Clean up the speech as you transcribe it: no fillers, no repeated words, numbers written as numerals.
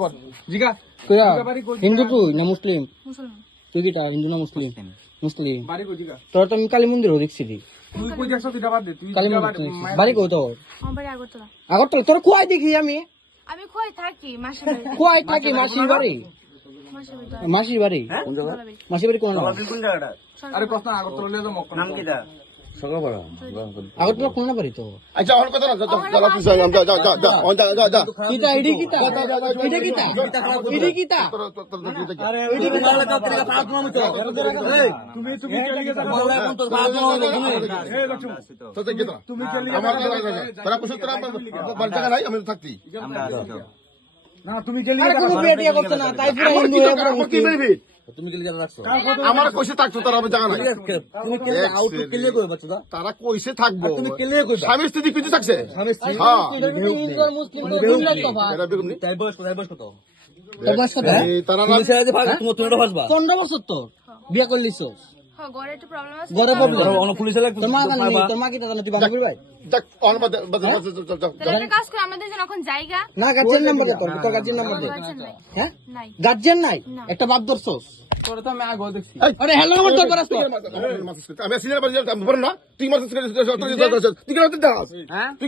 পর জিগা কইয়া হিন্দু তুই না মুসলিম? মুসলমান। তুই কিটা হিন্দু না মুসলিম? মুসলিম। বাড়ি কই জিগা? তোর তো আমি কালী মন্দিরও দেখছি রে। তুই কই যাচ্ছ তুই বাদ দে, তুই কালী জিগা মন্দির বাড়ি কই তোর? আমার বাড়ি আগরতলা। আগরতলা তোর কুয়াই দেখি আমি। আমি খোয়াই থাকি মাসের বাড়ি। কুয়াই থাকি মাসির বাড়ি। মাসের বাড়ি। মাসির বাড়ি মাসির বাড়ি কোন নাম? কোন জায়গাটা? আরে প্রশ্ন আগরতলা লয়ে যাও মক্কা নাম কিটা? আগরতলা কোন বাড়ি তো? আচ্ছা আমার কথা না যা যা অফিস যাই আমরা যা যা যা যা যা যা কিটা ইডি কিটা ইডি কিটা ইডি কিটা আরে ওই দিকে নালে তো তেরে কাজ নাম তো। তুমি তুমি চলে গেছো বড় এখন তো কাজ নাম হলো তুমি। এই লক্ষ্মী তো দেখি তো তুমি চলে আমার তারা কুছ তোরা বাড়ি জায়গা নাই আমি থাকতি না তুমি চলে আরে কোনো বিয়ে টিয়া করতে না তাই পুরো হিন্দু হয়ে পুরো আমার কি মুসলিম। বেরবি তুমি কি লিখে রাখছো? আমার কইছে থাকতো তারা আমি জায়গা নাই তুমি কি আউট ক্লিয়ার করে বাচ্চা? তারা কইছে থাকবো তুমি ক্লিয়ার কইবা। স্বামী স্ত্রী কিছু থাকছে স্বামী স্ত্রী হ্যাঁ হিন্দু আর মুসলিম দুইটা তফাৎ। এরা বেগুন নি তাই বয়স কত? তোর বয়স কত? এই তারা না তুমি ছেড়ে যে ভাগ তুমি তো ফাসবা। 15 বছর তো বিয়ে করলিস। হ্যাঁ ঘরে একটু প্রবলেম আছে। ঘরে প্রবলেম। অন পুলিশে লাগবে। তোর মা জানে নি, তোর মা কি জানে তুই বান্ধবী ভাই? দেখ অন বাদ বাদ তাহলে একটা কাজ করে আমাদের জন্য এখন জায়গা না গার্জিয়ান নাম্বার দে তোর গার্জিয়ান নাম্বার দে। গার্জেন নাই। হ্যাঁ নাই। গার্জিয়ান নাই না। একটা বাপ ধরছস। তোরে তো আমি আগে দেখছি। আরে হ্যালো আমার তোর পারাস তো। আমি সিনিয়র বাড়ি আমি বড় না তুই মারছিস তুই কেন দাস হ্যাঁ তুই